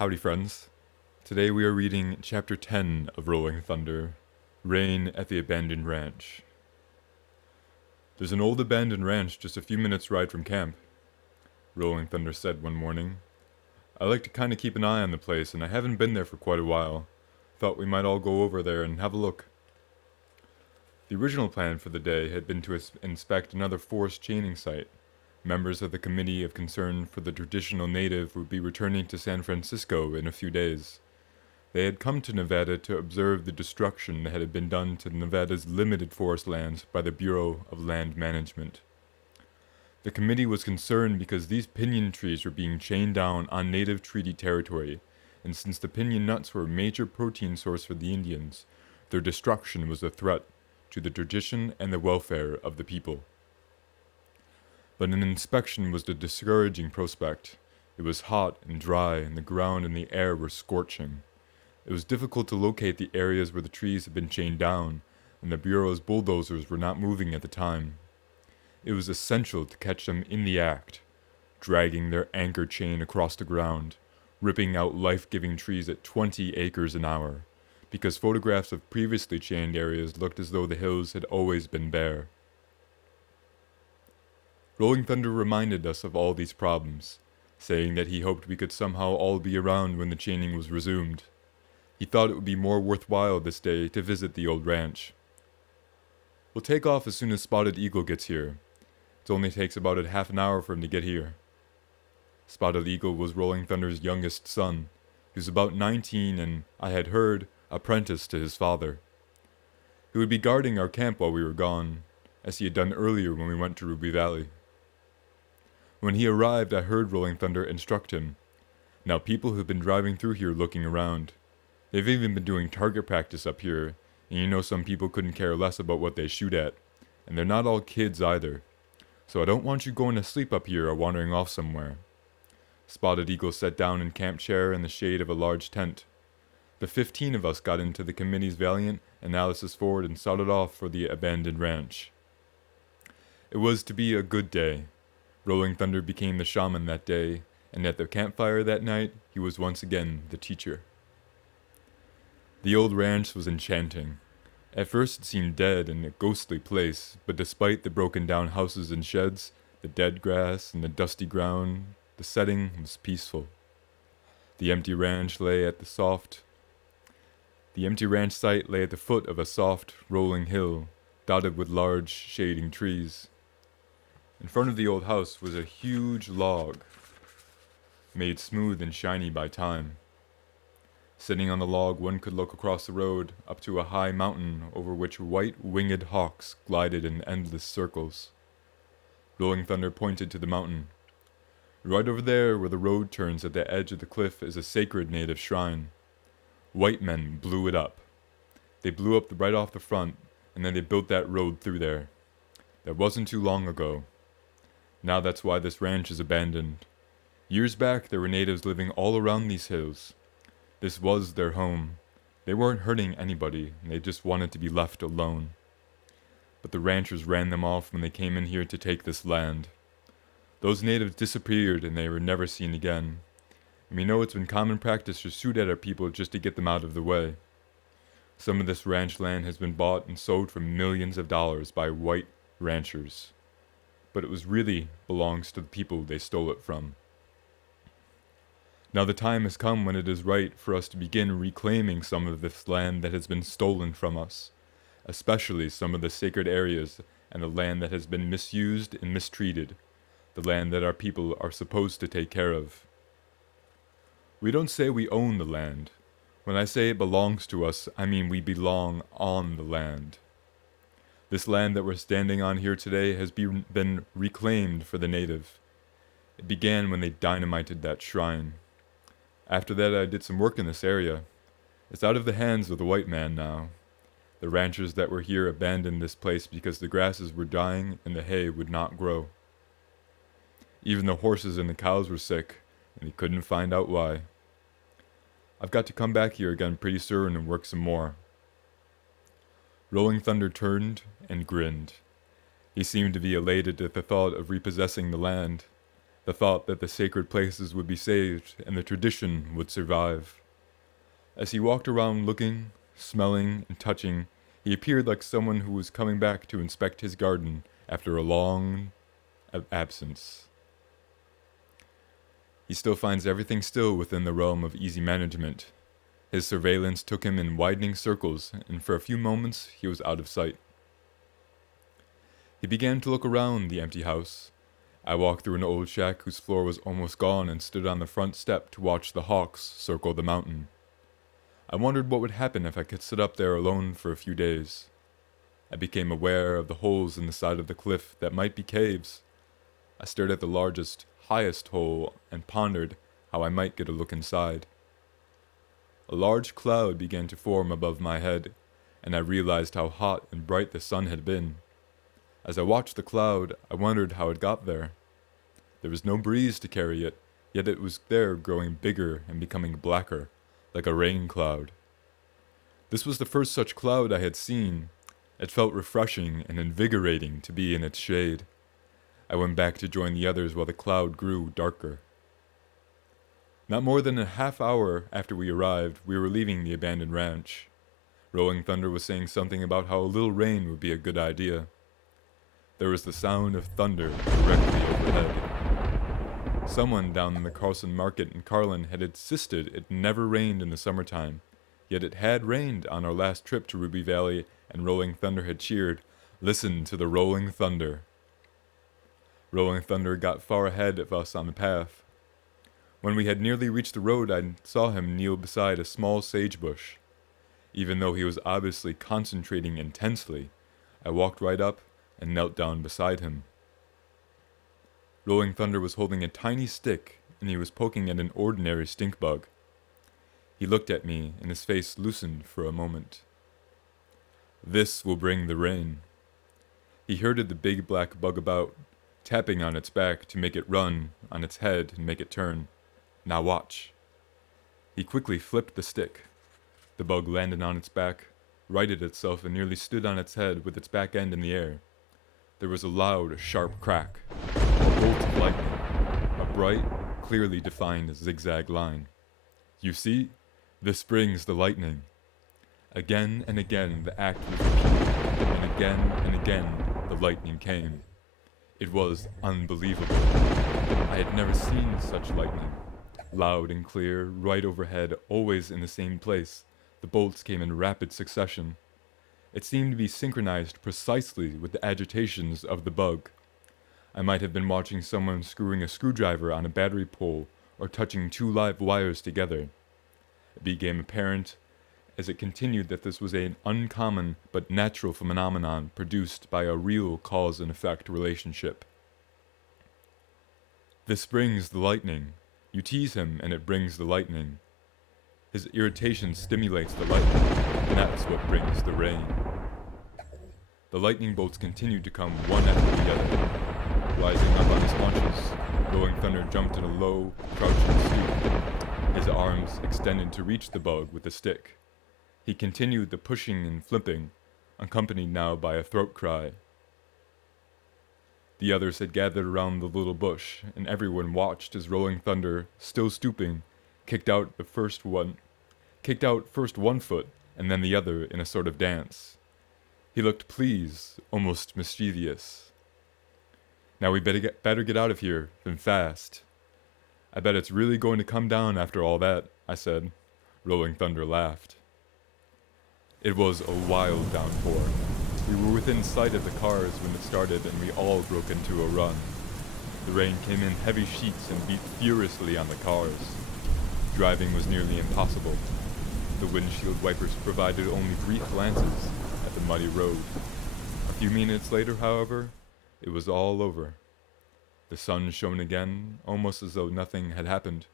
Howdy, friends. Today we are reading Chapter 10 of Rolling Thunder, Rain at the Abandoned Ranch. There's an old abandoned ranch just a few minutes' ride from camp, Rolling Thunder said one morning. I like to kind of keep an eye on the place, and I haven't been there for quite a while. Thought we might all go over there and have a look. The original plan for the day had been to inspect another forest chaining site. Members of the Committee of Concern for the Traditional Native would be returning to San Francisco in a few days. They had come to Nevada to observe the destruction that had been done to Nevada's limited forest lands by the Bureau of Land Management. The committee was concerned because these pinyon trees were being chained down on native treaty territory, and since the pinyon nuts were a major protein source for the Indians, their destruction was a threat to the tradition and the welfare of the people. But an inspection was a discouraging prospect. It was hot and dry, and the ground and the air were scorching. It was difficult to locate the areas where the trees had been chained down, and the Bureau's bulldozers were not moving at the time. It was essential to catch them in the act, dragging their anchor chain across the ground, ripping out life-giving trees at 20 acres an hour, because photographs of previously chained areas looked as though the hills had always been bare. Rolling Thunder reminded us of all these problems, saying that he hoped we could somehow all be around when the chaining was resumed. He thought it would be more worthwhile this day to visit the old ranch. We'll take off as soon as Spotted Eagle gets here. It only takes about a half an hour for him to get here. Spotted Eagle was Rolling Thunder's youngest son. He was about 19 and, I had heard, apprenticed to his father. He would be guarding our camp while we were gone, as he had done earlier when we went to Ruby Valley. When he arrived, I heard Rolling Thunder instruct him. Now people have been driving through here looking around. They've even been doing target practice up here, and you know some people couldn't care less about what they shoot at. And they're not all kids either. So I don't want you going to sleep up here or wandering off somewhere. Spotted Eagle sat down in camp chair in the shade of a large tent. The 15 of us got into the committee's Valiant Analysis Ford and started off for the abandoned ranch. It was to be a good day. Rolling Thunder became the shaman that day, and at the campfire that night, he was once again the teacher. The old ranch was enchanting. At first it seemed dead and a ghostly place, but despite the broken down houses and sheds, the dead grass and the dusty ground, the setting was peaceful. The empty ranch site lay at the foot of a soft, rolling hill, dotted with large, shading trees. In front of the old house was a huge log, made smooth and shiny by time. Sitting on the log, one could look across the road up to a high mountain over which white winged hawks glided in endless circles. Rolling Thunder pointed to the mountain. Right over there where the road turns at the edge of the cliff is a sacred native shrine. White men blew it up. They blew up right off the front, and then they built that road through there. That wasn't too long ago. Now that's why this ranch is abandoned. Years back, there were natives living all around these hills. This was their home. They weren't hurting anybody, they just wanted to be left alone. But the ranchers ran them off when they came in here to take this land. Those natives disappeared and they were never seen again. And we know it's been common practice to shoot at our people just to get them out of the way. Some of this ranch land has been bought and sold for millions of dollars by white ranchers. But it really belongs to the people they stole it from. Now the time has come when it is right for us to begin reclaiming some of this land that has been stolen from us, especially some of the sacred areas and the land that has been misused and mistreated, the land that our people are supposed to take care of. We don't say we own the land. When I say it belongs to us, I mean we belong on the land. This land that we're standing on here today has been reclaimed for the native. It began when they dynamited that shrine. After that, I did some work in this area. It's out of the hands of the white man now. The ranchers that were here abandoned this place because the grasses were dying and the hay would not grow. Even the horses and the cows were sick, and they couldn't find out why. I've got to come back here again pretty soon and work some more. Rolling Thunder turned and grinned. He seemed to be elated at the thought of repossessing the land. the thought that the sacred places would be saved and the tradition would survive. As he walked around looking, smelling, and touching, he appeared like someone who was coming back to inspect his garden after a long absence. He still finds everything still within the realm of easy management. His surveillance took him in widening circles, and for a few moments he was out of sight. He began to look around the empty house. I walked through an old shack whose floor was almost gone and stood on the front step to watch the hawks circle the mountain. I wondered what would happen if I could sit up there alone for a few days. I became aware of the holes in the side of the cliff that might be caves. I stared at the largest, highest hole and pondered how I might get a look inside. A large cloud began to form above my head, and I realized how hot and bright the sun had been. As I watched the cloud, I wondered how it got there. There was no breeze to carry it, yet it was there growing bigger and becoming blacker, like a rain cloud. This was the first such cloud I had seen. It felt refreshing and invigorating to be in its shade. I went back to join the others while the cloud grew darker. Not more than a half hour after we arrived, we were leaving the abandoned ranch. Rolling Thunder was saying something about how a little rain would be a good idea. There was the sound of thunder directly overhead. Someone down in the Carlson Market in Carlin had insisted it never rained in the summertime, yet it had rained on our last trip to Ruby Valley, and Rolling Thunder had cheered, "Listen to the rolling thunder." Rolling Thunder got far ahead of us on the path. When we had nearly reached the road, I saw him kneel beside a small sagebush. Even though he was obviously concentrating intensely, I walked right up and knelt down beside him. Rolling Thunder was holding a tiny stick, and he was poking at an ordinary stink bug. He looked at me, and his face loosened for a moment. "This will bring the rain." He herded the big black bug about, tapping on its back to make it run, on its head and make it turn. "Now watch." He quickly flipped the stick. The bug landed on its back, righted itself, and nearly stood on its head with its back end in the air. There was a loud, sharp crack. A bolt of lightning. A bright, clearly defined zigzag line. "You see? This brings the lightning." Again and again the act was repeated, and again the lightning came. It was unbelievable. I had never seen such lightning. Loud and clear, right overhead, always in the same place, the bolts came in rapid succession. It seemed to be synchronized precisely with the agitations of the bug. I might have been watching someone screwing a screwdriver on a battery pole or touching two live wires together. It became apparent as it continued that this was an uncommon but natural phenomenon produced by a real cause and effect relationship. "This brings the lightning. You tease him and it brings the lightning. His irritation stimulates the lightning, and that's what brings the rain." The lightning bolts continued to come one after the other. Rising up on his haunches, Rolling Thunder jumped in a low, crouching stoop, his arms extended to reach the bug with the stick. He continued the pushing and flipping, accompanied now by a throat cry. The others had gathered around the little bush, and everyone watched as Rolling Thunder, still stooping, kicked out first one foot and then the other in a sort of dance. He looked pleased, almost mischievous. "Now we better get out of here, and fast." "I bet it's really going to come down after all that," I said. Rolling Thunder laughed. It was a wild downpour. We were within sight of the cars when it started, and we all broke into a run. The rain came in heavy sheets and beat furiously on the cars. Driving was nearly impossible. The windshield wipers provided only brief glances at the muddy road. A few minutes later, however, it was all over. The sun shone again, almost as though nothing had happened.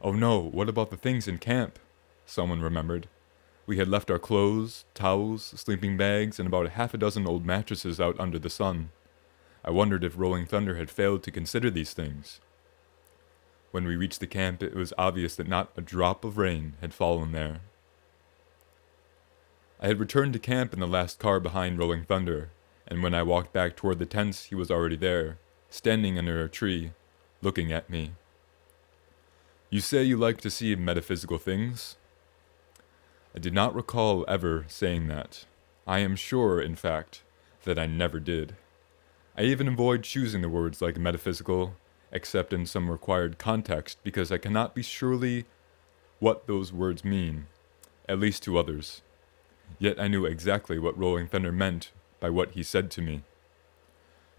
"Oh no, what about the things in camp?" someone remembered. We had left our clothes, towels, sleeping bags, and about half a dozen old mattresses out under the sun. I wondered if Rolling Thunder had failed to consider these things. When we reached the camp, it was obvious that not a drop of rain had fallen there. I had returned to camp in the last car behind Rolling Thunder, and when I walked back toward the tents, he was already there, standing under a tree, looking at me. You say you like to see metaphysical things? I did not recall ever saying that. I am sure, in fact, that I never did. I even avoid choosing the words like metaphysical, except in some required context, because I cannot be surely what those words mean, at least to others. Yet I knew exactly what Rolling Thunder meant by what he said to me.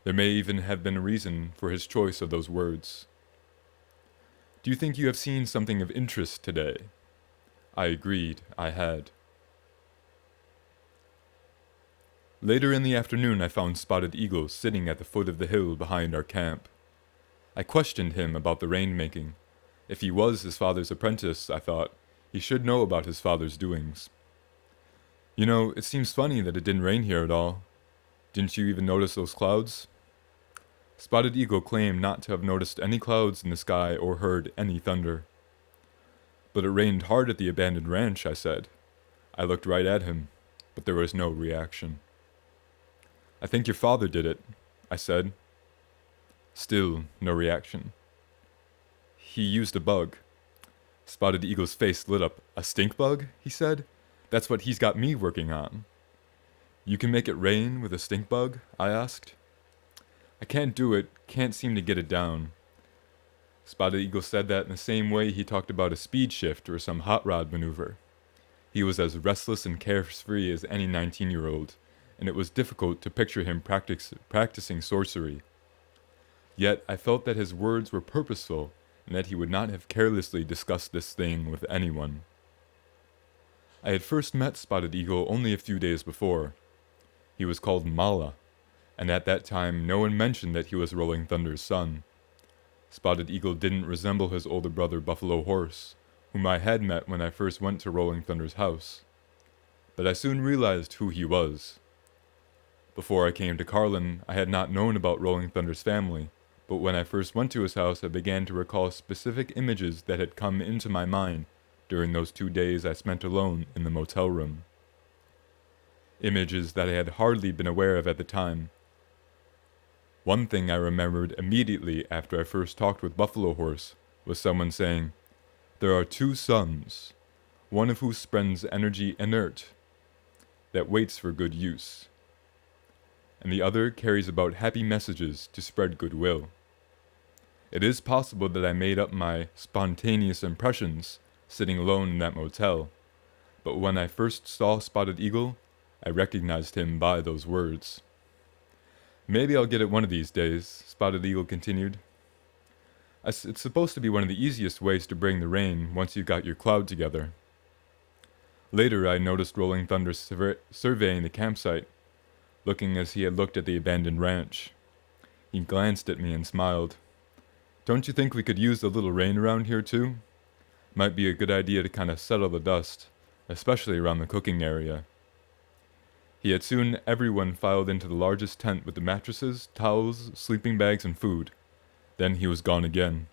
There may even have been a reason for his choice of those words. Do you think you have seen something of interest today? I agreed I had. Later in the afternoon I found Spotted Eagle sitting at the foot of the hill behind our camp. I questioned him about the rain-making. If he was his father's apprentice, I thought, he should know about his father's doings. You know, it seems funny that it didn't rain here at all. Didn't you even notice those clouds? Spotted Eagle claimed not to have noticed any clouds in the sky or heard any thunder. But it rained hard at the abandoned ranch, I said. I looked right at him, but there was no reaction. I think your father did it, I said. Still, no reaction. He used a bug. Spotted Eagle's face lit up. A stink bug? He said. That's what he's got me working on. You can make it rain with a stink bug? I asked. I can't do it, can't seem to get it down. Spotted Eagle said that in the same way he talked about a speed shift or some hot rod maneuver. He was as restless and carefree as any 19-year-old, and it was difficult to picture him practicing sorcery. Yet I felt that his words were purposeful and that he would not have carelessly discussed this thing with anyone. I had first met Spotted Eagle only a few days before. He was called Mala, and at that time no one mentioned that he was Rolling Thunder's son. Spotted Eagle didn't resemble his older brother Buffalo Horse, whom I had met when I first went to Rolling Thunder's house. But I soon realized who he was. Before I came to Carlin, I had not known about Rolling Thunder's family, but when I first went to his house I began to recall specific images that had come into my mind during those 2 days I spent alone in the motel room. Images that I had hardly been aware of at the time. One thing I remembered immediately after I first talked with Buffalo Horse was someone saying, "There are 2 suns, one of whose spends energy inert, that waits for good use, and the other carries about happy messages to spread goodwill." It is possible that I made up my spontaneous impressions sitting alone in that motel, but when I first saw Spotted Eagle, I recognized him by those words. Maybe I'll get it one of these days, Spotted Eagle continued. It's supposed to be one of the easiest ways to bring the rain once you've got your cloud together. Later, I noticed Rolling Thunder surveying the campsite, looking as he had looked at the abandoned ranch. He glanced at me and smiled. "Don't you think we could use a little rain around here too? Might be a good idea to kind of settle the dust, especially around the cooking area." He had soon everyone filed into the largest tent with the mattresses, towels, sleeping bags, and food. Then he was gone again.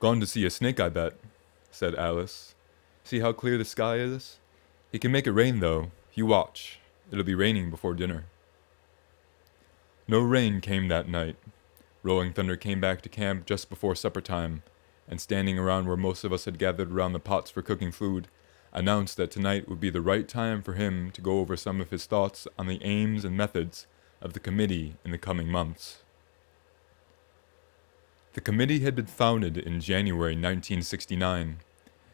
"Gone to see a snake, I bet," said Alice. "See how clear the sky is? He can make it rain, though. You watch. It'll be raining before dinner." No rain came that night. Rolling Thunder came back to camp just before supper time, and standing around where most of us had gathered around the pots for cooking food, announced that tonight would be the right time for him to go over some of his thoughts on the aims and methods of the committee in the coming months. The committee had been founded in January 1969.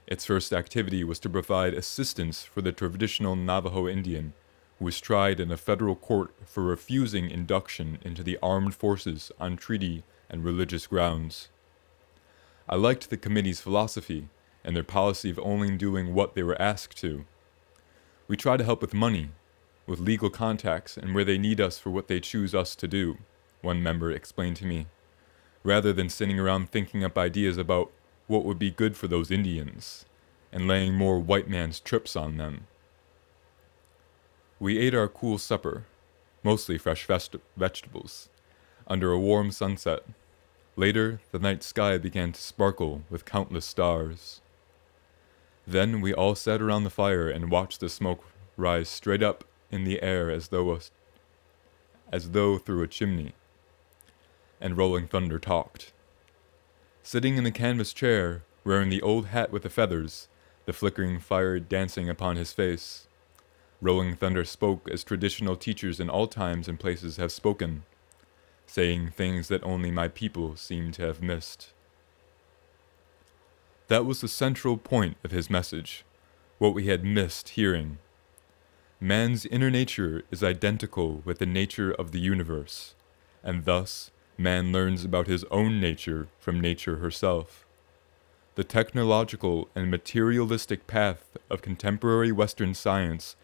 Its first activity was to provide assistance for the traditional Navajo Indian, who was tried in a federal court for refusing induction into the armed forces on treaty and religious grounds. I liked the committee's philosophy and their policy of only doing what they were asked to. "We try to help with money, with legal contacts, and where they need us for what they choose us to do," one member explained to me, rather than sitting around thinking up ideas about what would be good for those Indians, and laying more white man's trips on them. We ate our cool supper, mostly fresh vegetables, under a warm sunset. Later, the night sky began to sparkle with countless stars. Then we all sat around the fire and watched the smoke rise straight up in the air as though through a chimney. and Rolling Thunder talked. Sitting in the canvas chair, wearing the old hat with the feathers, the flickering fire dancing upon his face, Rolling Thunder spoke as traditional teachers in all times and places have spoken, saying things that only my people seem to have missed. That was the central point of his message, what we had missed hearing. Man's inner nature is identical with the nature of the universe, and thus man learns about his own nature from nature herself. The technological and materialistic path of contemporary Western science,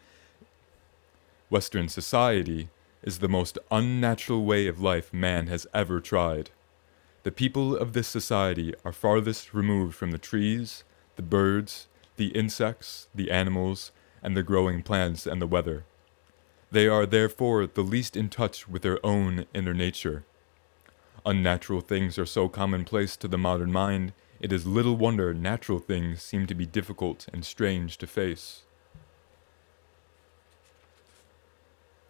Western society, is the most unnatural way of life man has ever tried. The people of this society are farthest removed from the trees, the birds, the insects, the animals, and the growing plants and the weather. They are therefore the least in touch with their own inner nature. Unnatural things are so commonplace to the modern mind, it is little wonder natural things seem to be difficult and strange to face.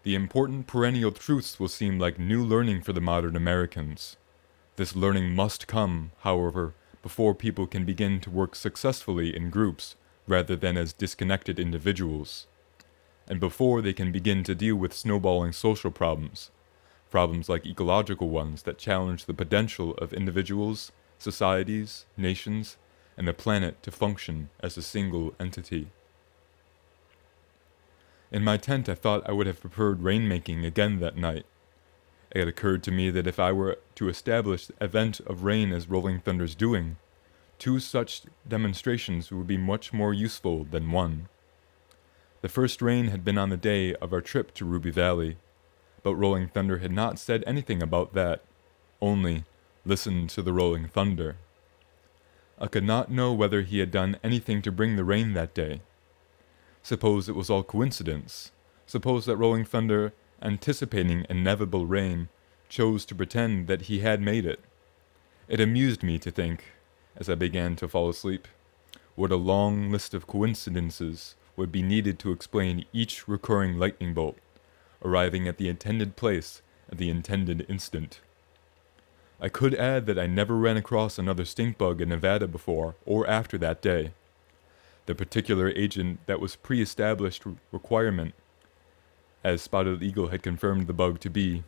The important perennial truths will seem like new learning for the modern Americans. This learning must come, however, before people can begin to work successfully in groups rather than as disconnected individuals, and before they can begin to deal with snowballing social problems like ecological ones that challenge the potential of individuals, societies, nations, and the planet to function as a single entity. In my tent I thought I would have preferred rainmaking again that night. It had occurred to me that if I were to establish the event of rain as Rolling Thunder's doing, 2 such demonstrations would be much more useful than 1. The first rain had been on the day of our trip to Ruby Valley, but Rolling Thunder had not said anything about that, only listen to the Rolling Thunder. I could not know whether he had done anything to bring the rain that day. Suppose it was all coincidence. Suppose that Rolling Thunder, anticipating inevitable rain, chose to pretend that he had made it. It amused me to think, as I began to fall asleep, what a long list of coincidences would be needed to explain each recurring lightning bolt, arriving at the intended place at the intended instant. I could add that I never ran across another stink bug in Nevada before or after that day. The particular agent that was pre-established requirement, as Spotted Eagle had confirmed the bug to be,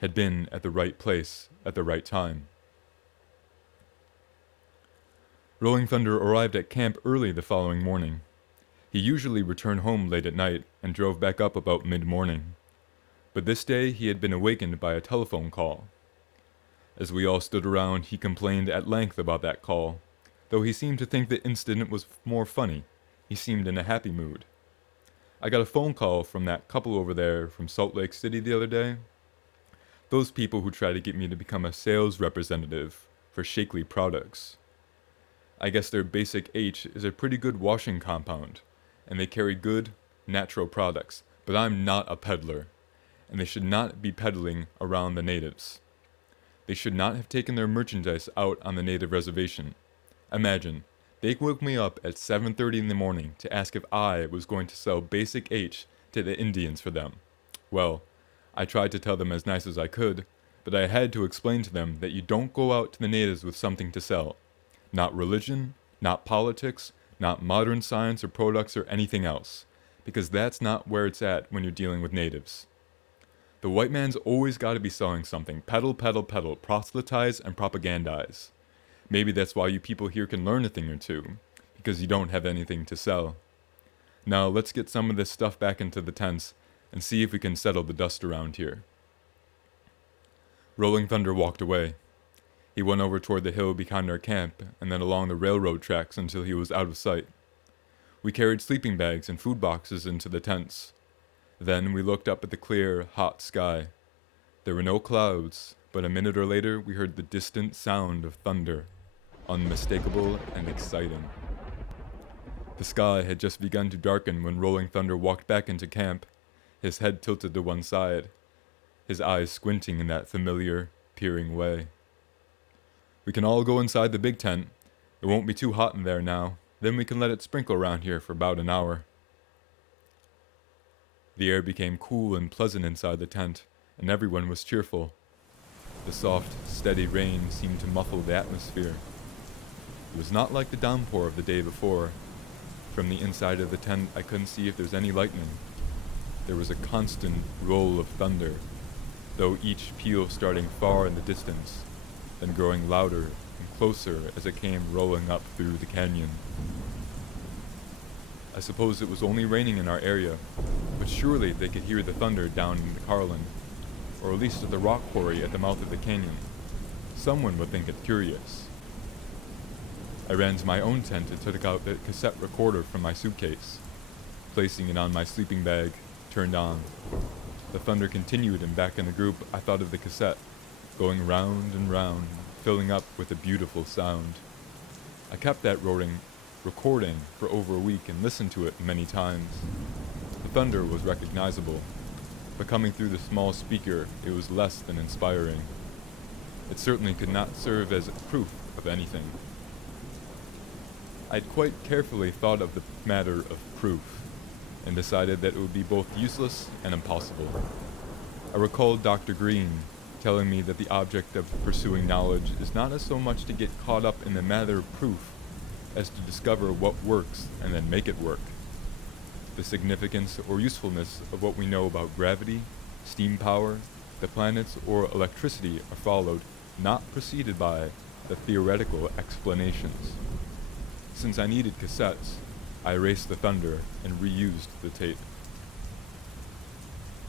had been at the right place at the right time. Rolling Thunder arrived at camp early the following morning. He usually returned home late at night and drove back up about mid-morning. But this day he had been awakened by a telephone call. As we all stood around, he complained at length about that call, though he seemed to think the incident was more funny. He seemed in a happy mood. I got a phone call from that couple over there from Salt Lake City the other day. Those people who try to get me to become a sales representative for Shakely products. I guess their Basic H is a pretty good washing compound, and they carry good, natural products, but I'm not a peddler, and they should not be peddling around the natives. They should not have taken their merchandise out on the native reservation. Imagine, they woke me up at 7:30 in the morning to ask if I was going to sell Basic H to the Indians for them. Well, I tried to tell them as nice as I could, but I had to explain to them that you don't go out to the natives with something to sell. Not religion, not politics, not modern science or products or anything else, because that's not where it's at when you're dealing with natives. The white man's always got to be selling something. Peddle, peddle, peddle, proselytize and propagandize. Maybe that's why you people here can learn a thing or two, because you don't have anything to sell. Now let's get some of this stuff back into the tents and see if we can settle the dust around here. Rolling Thunder walked away. He went over toward the hill behind our camp and then along the railroad tracks until he was out of sight. We carried sleeping bags and food boxes into the tents. Then we looked up at the clear, hot sky. There were no clouds, but a minute or later we heard the distant sound of thunder, unmistakable and exciting. The sky had just begun to darken when Rolling Thunder walked back into camp, his head tilted to one side, his eyes squinting in that familiar, peering way. We can all go inside the big tent. It won't be too hot in there now. Then we can let it sprinkle around here for about an hour. The air became cool and pleasant inside the tent, and everyone was cheerful. The soft, steady rain seemed to muffle the atmosphere. It was not like the downpour of the day before. From the inside of the tent, I couldn't see if there was any lightning. There was a constant roll of thunder, though each peal starting far in the distance, then growing louder and closer as it came rolling up through the canyon. I suppose it was only raining in our area, but surely they could hear the thunder down in the Carlin, or at least at the rock quarry at the mouth of the canyon. Someone would think it curious. I ran to my own tent and took out the cassette recorder from my suitcase. Placing it on my sleeping bag, turned on. The thunder continued, and back in the group I thought of the cassette, going round and round, filling up with a beautiful sound. I kept that recording for over a week and listened to it many times. The thunder was recognizable, but coming through the small speaker, it was less than inspiring. It certainly could not serve as proof of anything. I'd quite carefully thought of the matter of proof, and decided that it would be both useless and impossible. I recalled Dr. Green telling me that the object of pursuing knowledge is not as so much to get caught up in the matter of proof as to discover what works and then make it work. The significance or usefulness of what we know about gravity, steam power, the planets, or electricity are followed, not preceded by, the theoretical explanations. Since I needed cassettes, I erased the thunder and reused the tape.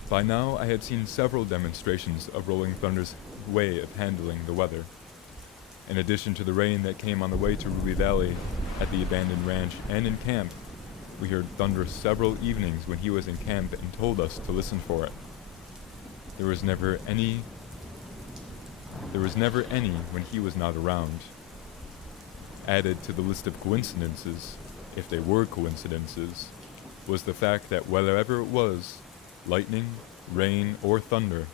By now, I had seen several demonstrations of Rolling Thunder's way of handling the weather. In addition to the rain that came on the way to Ruby Valley, at the abandoned ranch, and in camp, we heard thunder several evenings when he was in camp and told us to listen for it. There was never any when he was not around. Added to the list of coincidences, if they were coincidences, was the fact that wherever it was, lightning, rain, or thunder,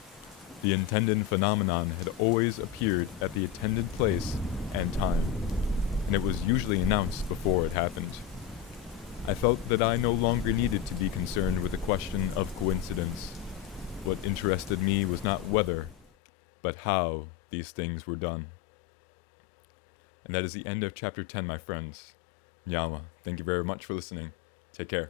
the intended phenomenon had always appeared at the intended place and time, and it was usually announced before it happened. I felt that I no longer needed to be concerned with the question of coincidence. What interested me was not whether, but how these things were done. And that is the end of chapter 10, my friends. Nyama, thank you very much for listening. Take care.